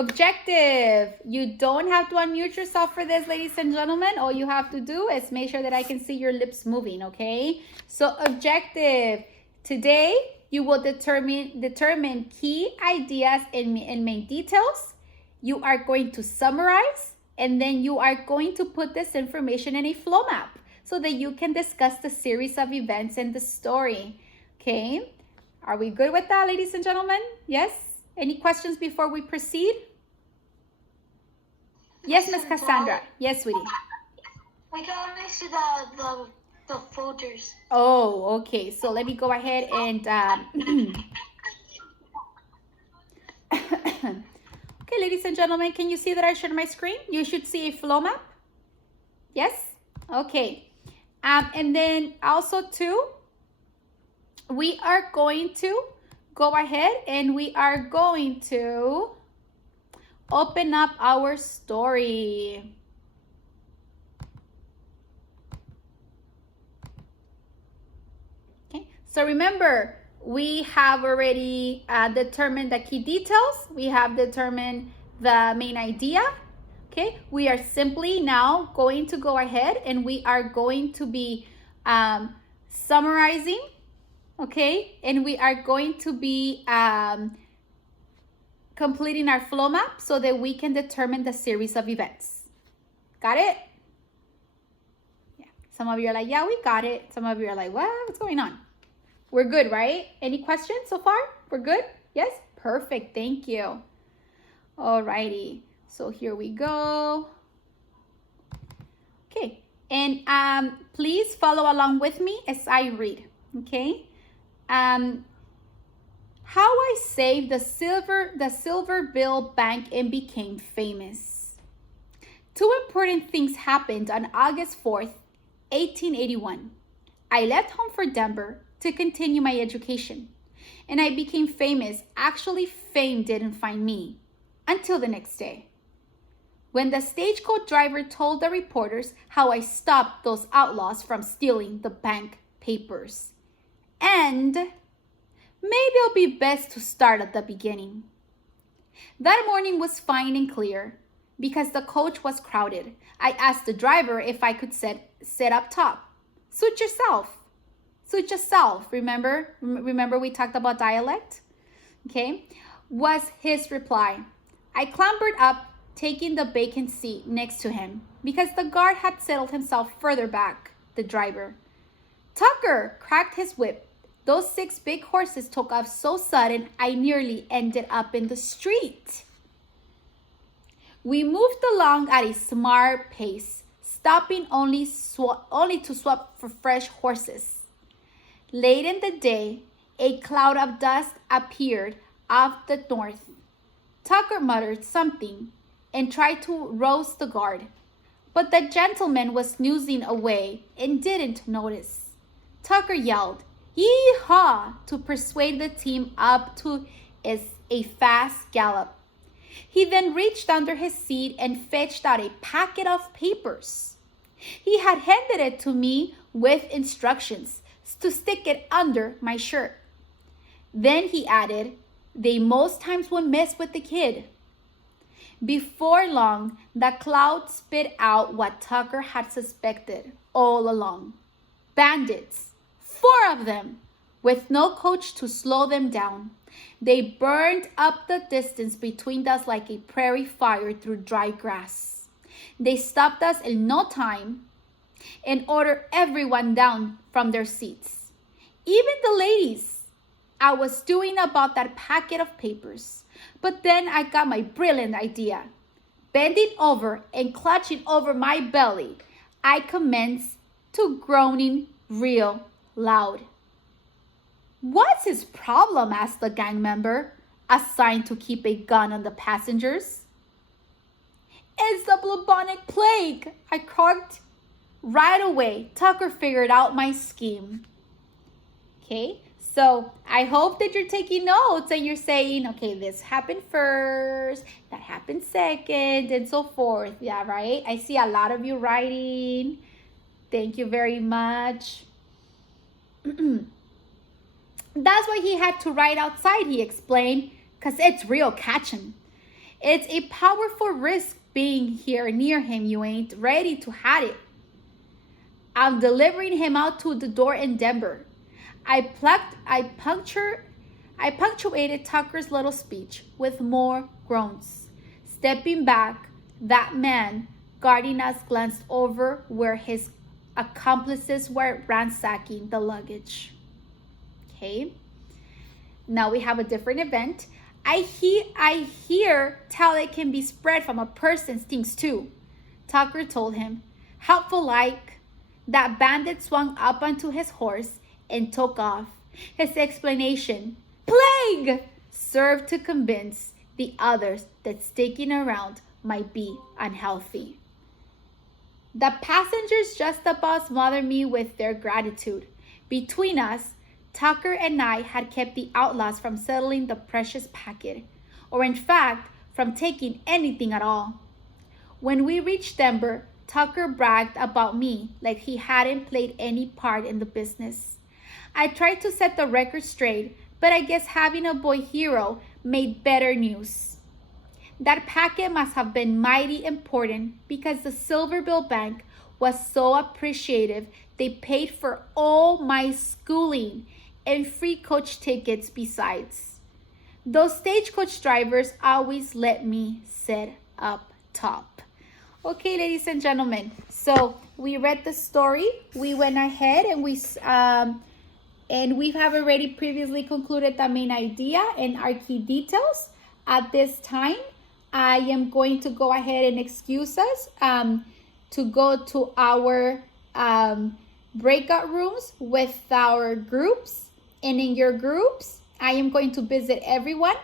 Objective. You don't have to unmute yourself for this, ladies and gentlemen. All you have to do is make sure that I can see your lips moving, okay? So objective. Today, you will determine key ideas and main details. You are going to summarize, and then you are going to put this information in a flow map so that you can discuss the series of events in the story, okay? Are we good with that, ladies and gentlemen? Yes? Any questions before we proceed? Yes, Miss Cassandra. Yes, sweetie. We can only see the folders. Oh, okay. So let me go ahead and okay, ladies and gentlemen, can you see that I shared my screen? You should see a flow map. Yes? Okay. And then also too, we are going to go ahead and we are going to open up our story. Okay, so remember, we have already determined the key details. We have determined the main idea. Okay, we are simply now going to go ahead and we are going to be summarizing. Okay, and we are going to be completing our flow map so that we can determine the series of events. Got it? Yeah. Some of you are like, yeah, we got it. Some of you are like, what? What's going on? We're good, right? Any questions so far? We're good? Yes? Perfect. Thank you. Alrighty. So here we go. Okay. And please follow along with me as I read. Okay. How I saved the silver bill bank and became famous. Two important things happened on August 4th, 1881. I left home for Denver to continue my education, and I became famous. Actually, fame didn't find me until the next day, when the stagecoach driver told the reporters how I stopped those outlaws from stealing the bank papers. And maybe it'll be best to start at the beginning. That morning was fine and clear. Because the coach was crowded, I asked the driver if I could sit up top. Suit yourself. Suit yourself. Remember we talked about dialect? Okay, was his reply. I clambered up, taking the vacant seat next to him, because the guard had settled himself further back, the driver. Tucker cracked his whip. Those 6 big horses took off so sudden, I nearly ended up in the street. We moved along at a smart pace, stopping only to swap for fresh horses. Late in the day, a cloud of dust appeared off the north. Tucker muttered something and tried to rouse the guard, but the gentleman was snoozing away and didn't notice. Tucker yelled, "Yee-haw!" to persuade the team up to a fast gallop. He then reached under his seat and fetched out a packet of papers. He had handed it to me with instructions to stick it under my shirt. Then he added, "They most times would mess with the kid." Before long, the cloud spit out what Tucker had suspected all along. Bandits, 4 of them, with no coach to slow them down. They burned up the distance between us like a prairie fire through dry grass. They stopped us in no time and ordered everyone down from their seats. Even the ladies. I was doing about that packet of papers, but then I got my brilliant idea. Bending over and clutching over my belly, I commenced to groaning real loud. "What's his problem?" asked the gang member, assigned to keep a gun on the passengers. "It's the bubonic plague," I croaked. Right away, Tucker figured out my scheme. Okay, so I hope that you're taking notes and you're saying, okay, this happened first, that happened second, and so forth. Yeah, right? I see a lot of you writing. Thank you very much. That's why he had to write outside, he explained, because it's real catching. It's a powerful risk being here near him. You ain't ready to have it. I'm delivering him out to the door in Denver. I punctuated Tucker's little speech with more groans. Stepping back, that man guarding us glanced over where his accomplices were ransacking the luggage. Okay. Now we have a different event. I hear tell it can be spread from a person's things too. Tucker told him. Helpful like. That bandit swung up onto his horse and took off. His explanation, plague, served to convince the others that sticking around might be unhealthy. The passengers just about smothered me with their gratitude. Between us, Tucker and I had kept the outlaws from settling the precious packet, or in fact, from taking anything at all. When we reached Denver, Tucker bragged about me like he hadn't played any part in the business. I tried to set the record straight, but I guess having a boy hero made better news. That packet must have been mighty important because the Silverbill Bank was so appreciative they paid for all my schooling and free coach tickets besides. Those stagecoach drivers always let me sit up top. Okay, ladies and gentlemen, so we read the story. We went ahead and we have already previously concluded the main idea and our key details. At this time, I am going to go ahead and excuse us to go to our breakout rooms with our groups. And in your groups, I am going to visit everyone.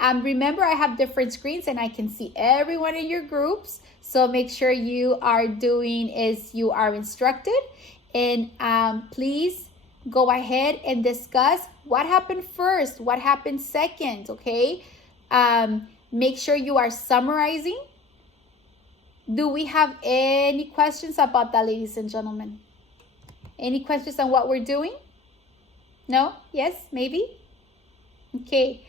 Remember, I have different screens and I can see everyone in your groups. So make sure you are doing as you are instructed. And please go ahead and discuss what happened first, what happened second, okay? Make sure you are summarizing. Do we have any questions about that, ladies and gentlemen? Any questions on what we're doing? No? Yes? Maybe? Okay.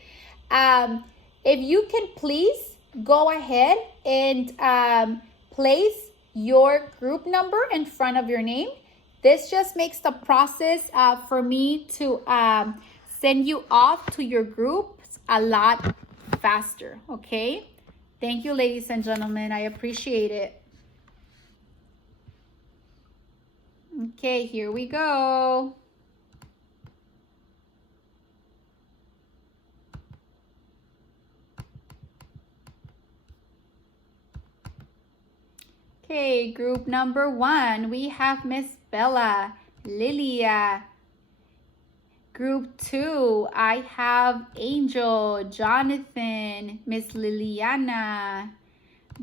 If you can please go ahead and place your group number in front of your name. This just makes the process for me to send you off to your groups a lot faster, okay? Thank you, ladies and gentlemen. I appreciate it. Okay, here we go. Okay, group number 1, we have Miss Bella, Lilia. Group 2, I have Angel, Jonathan, Miss Liliana.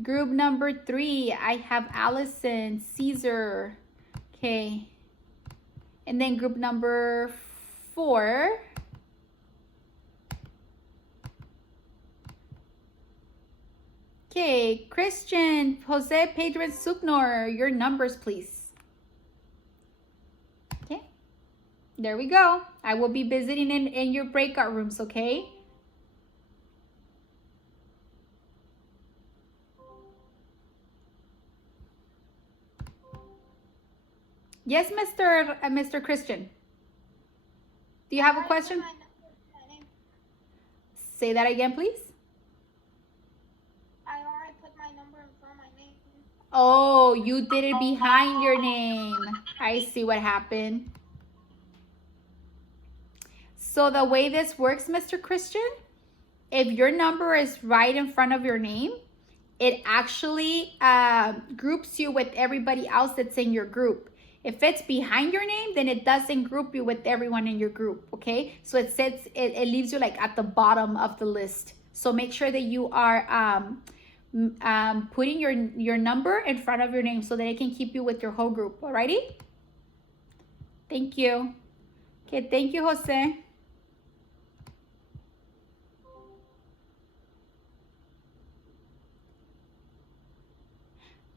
Group number 3, I have Allison, Caesar. Okay. And then group number 4. Okay, Christian, Jose, Pedro, and Suknor, your numbers, please. Okay, there we go. I will be visiting in your breakout rooms, okay? Yes, Mr. Christian. Do you have a question? Say that again, please. I already put my number in front of my name. Oh, you did it behind your name. I see what happened. So the way this works, Mr. Christian, if your number is right in front of your name, it actually groups you with everybody else that's in your group. If it's behind your name, then it doesn't group you with everyone in your group, okay? So it sets, it leaves you like at the bottom of the list. So make sure that you are putting your number in front of your name so that it can keep you with your whole group, alrighty? Thank you. Okay, thank you, Jose.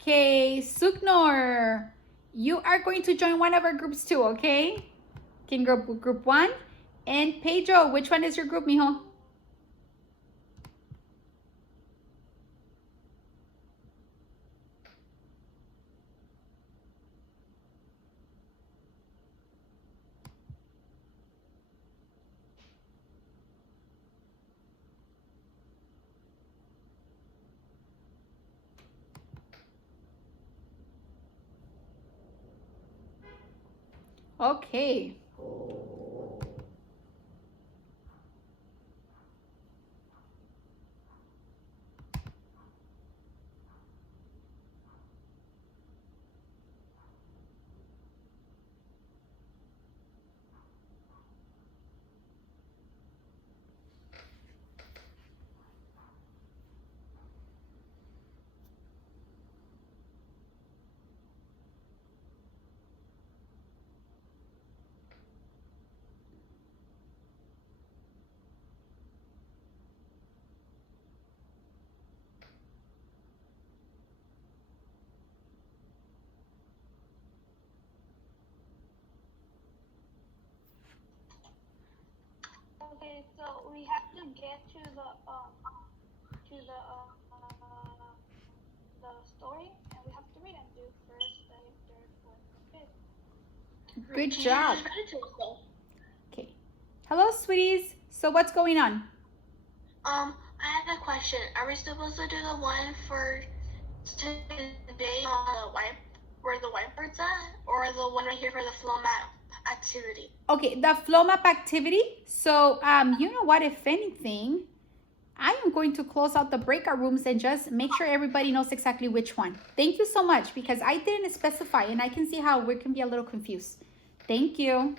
Okay, Suknor, you are going to join one of our groups too, okay? Can group 1. And Pedro, which one is your group, mijo? Okay. Okay, so we have to get to the story, and we have to read and do first, second, third, fourth, and fifth. Good job. Okay. Hello, sweeties. So what's going on? I have a question. Are we supposed to do the one for today on the white where the whiteboard's at, or the one right here for the flow map activity? Okay, the flow map activity. So you know what? If anything, I am going to close out the breakout rooms and just make sure everybody knows exactly which one. Thank you so much, because I didn't specify, and I can see how we can be a little confused. Thank you.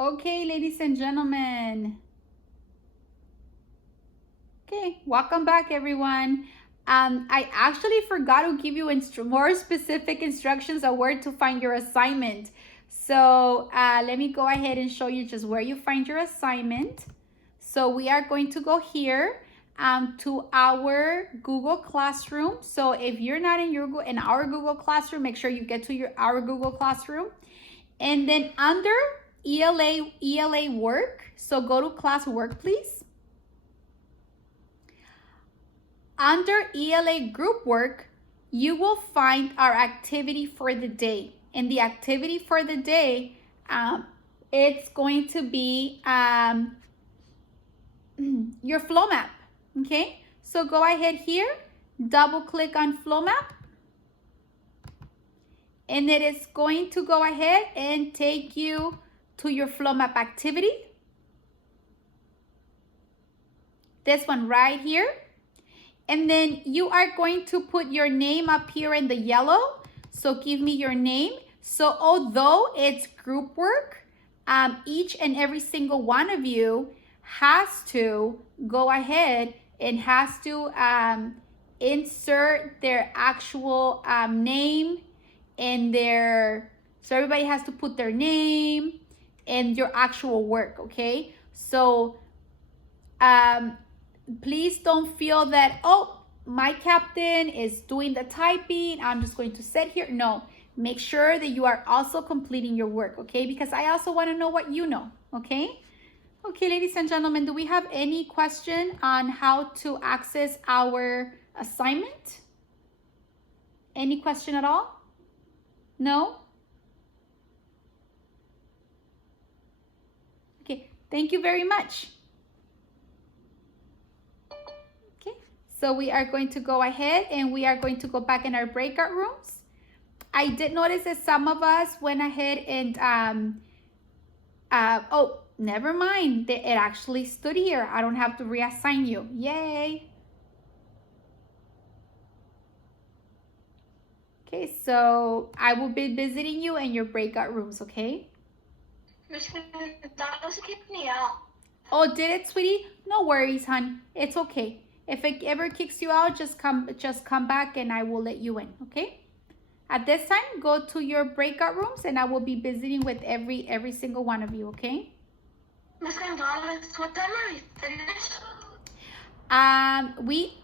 Okay, ladies and gentlemen. Okay, welcome back, everyone. I actually forgot to give you more specific instructions on where to find your assignment. So let me go ahead and show you just where you find your assignment. So we are going to go here to our Google Classroom. So if you're not in our Google Classroom, make sure you get to our Google Classroom. And then under ELA work, so go to class work, please. Under ELA group work, you will find our activity for the day. And the activity for the day, it's going to be your flow map, okay? So go ahead here, double click on flow map, and it is going to go ahead and take you to your flow map activity. This one right here. And then you are going to put your name up here in the yellow. So give me your name. So although it's group work, each and every single one of you has to go ahead and has to insert their actual name and so everybody has to put their name and your actual work, okay? So please don't feel that, oh, my captain is doing the typing, I'm just going to sit here. No, make sure that you are also completing your work, okay? Because I also want to know what you know, okay? Okay, ladies and gentlemen, do we have any question on how to access our assignment? Any question at all? No? Okay, thank you very much. Okay, so we are going to go ahead and we are going to go back in our breakout rooms. I did notice that some of us went ahead and oh, never mind. It actually stood here. I don't have to reassign you. Yay. Okay, so I will be visiting you in your breakout rooms, okay? Miss Gonzalez kicked me out. Oh, did it, sweetie? No worries, hon. It's okay. If it ever kicks you out, just come back and I will let you in, okay? At this time, go to your breakout rooms and I will be visiting with every single one of you, okay? Miss Gonzalez, what time are we finished?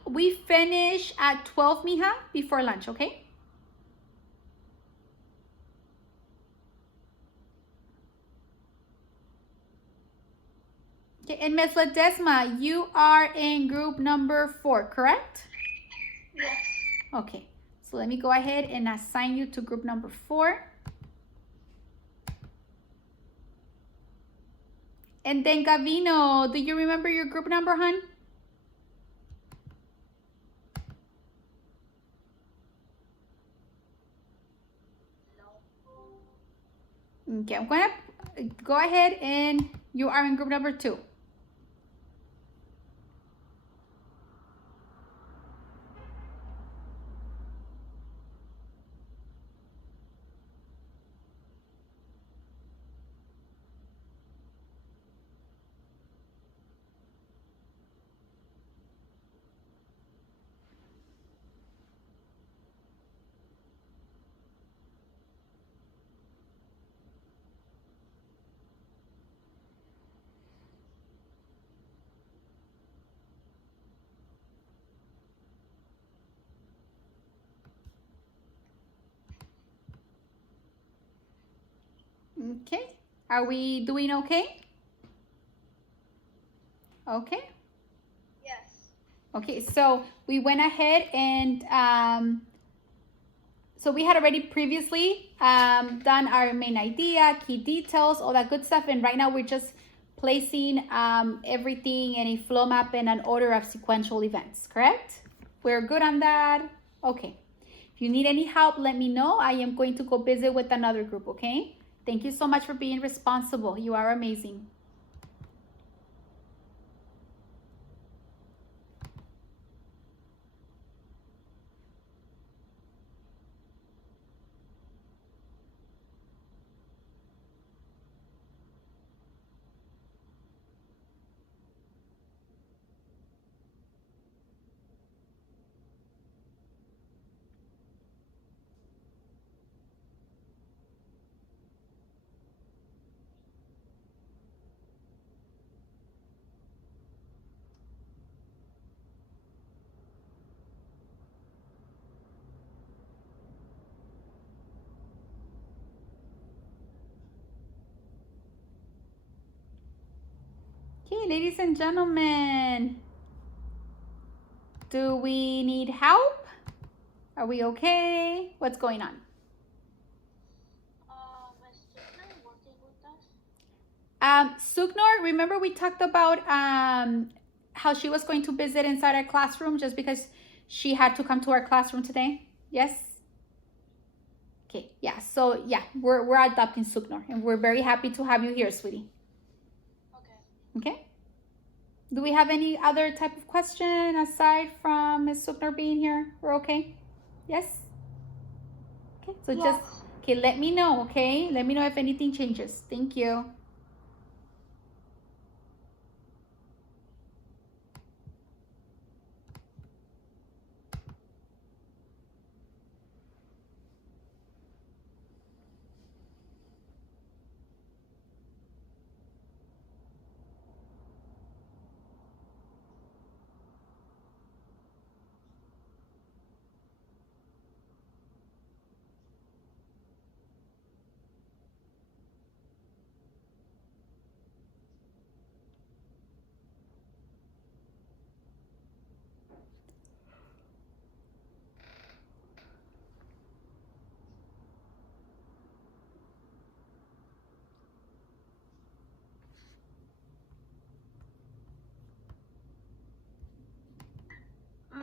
We finish at 12, mija, before lunch, okay? Okay, and Miss Ledesma, you are in group number 4, correct? Yes. Okay, so let me go ahead and assign you to group number 4. And then Gavino, do you remember your group number, hon? No. Okay, I'm gonna go ahead and you are in group number 2. Okay, are we doing okay? Okay. Yes. Okay, so we went ahead and so we had already previously done our main idea, key details, all that good stuff. And right now we're just placing everything in a flow map in an order of sequential events, correct? We're good on that? Okay. If you need any help, let me know. I am going to go visit with another group, okay? Thank you so much for being responsible. You are amazing. Okay, ladies and gentlemen, do we need help? Are we okay? What's going on? Is Sukna working with us? Suknor, remember we talked about how she was going to visit inside our classroom just because she had to come to our classroom today? Yes? Okay, yeah, so yeah, we're adopting Suknor and we're very happy to have you here, sweetie. Okay. Okay? Do we have any other type of question aside from Ms. Suknor being here? We're okay? Yes? Okay, so Yes. just, okay, let me know, okay? Let me know if anything changes. Thank you.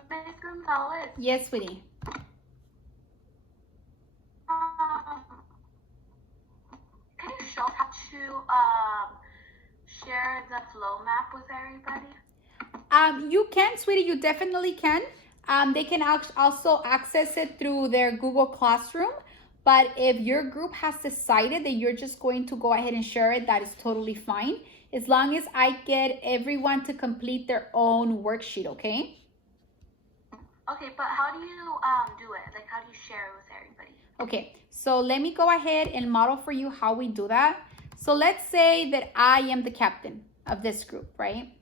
Miss Gonzalez. Yes, sweetie. Can you show how to share the flow map with everybody? You can, sweetie, you definitely can. They can also access it through their Google Classroom, But if your group has decided that you're just going to go ahead and share it, that is totally fine. As long as I get everyone to complete their own worksheet, okay? Okay, but how do you do it? Like, how do you share it with everybody? Okay, so let me go ahead and model for you how we do that. So let's say that I am the captain of this group, right?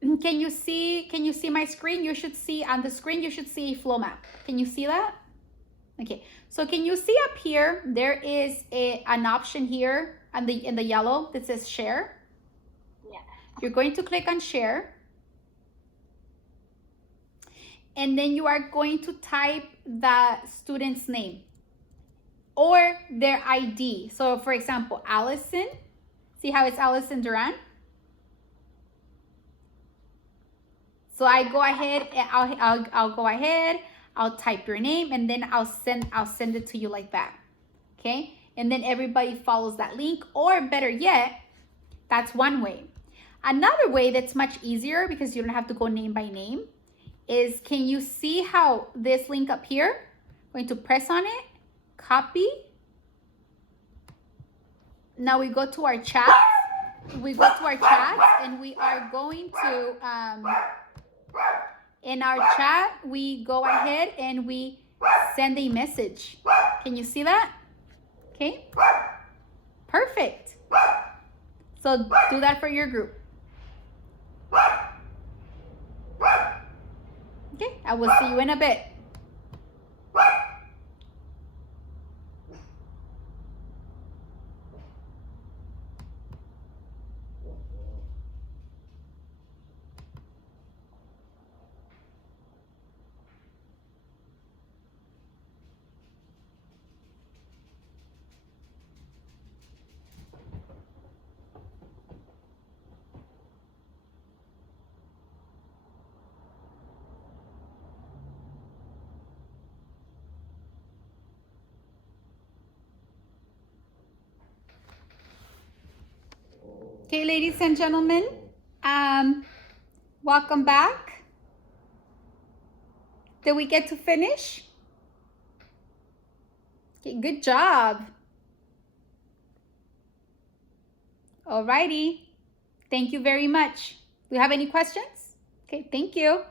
Can you see my screen? You should see on the screen, you should see a flow map. Can you see that? Okay, so can you see up here, there is an option here in the yellow that says share. Yeah. You're going to click on share. And then you are going to type the student's name or their ID. So for example, Allison, see how it's Allison Duran? So I go ahead, I'll go ahead, I'll type your name, and then I'll send it to you like that, okay? And then everybody follows that link, or better yet, that's one way. Another way that's much easier because you don't have to go name by name is, can you see how this link up here, I'm going to press on it, copy. Now we go to our chat. We go to our chat and we are going to, in our chat, we go ahead and we send a message. Can you see that? Okay, perfect. So do that for your group. Okay, I will see you in a bit. Okay, ladies and gentlemen, welcome back. Did we get to finish? Okay, good job. Alrighty, thank you very much. Do you have any questions? Okay, thank you.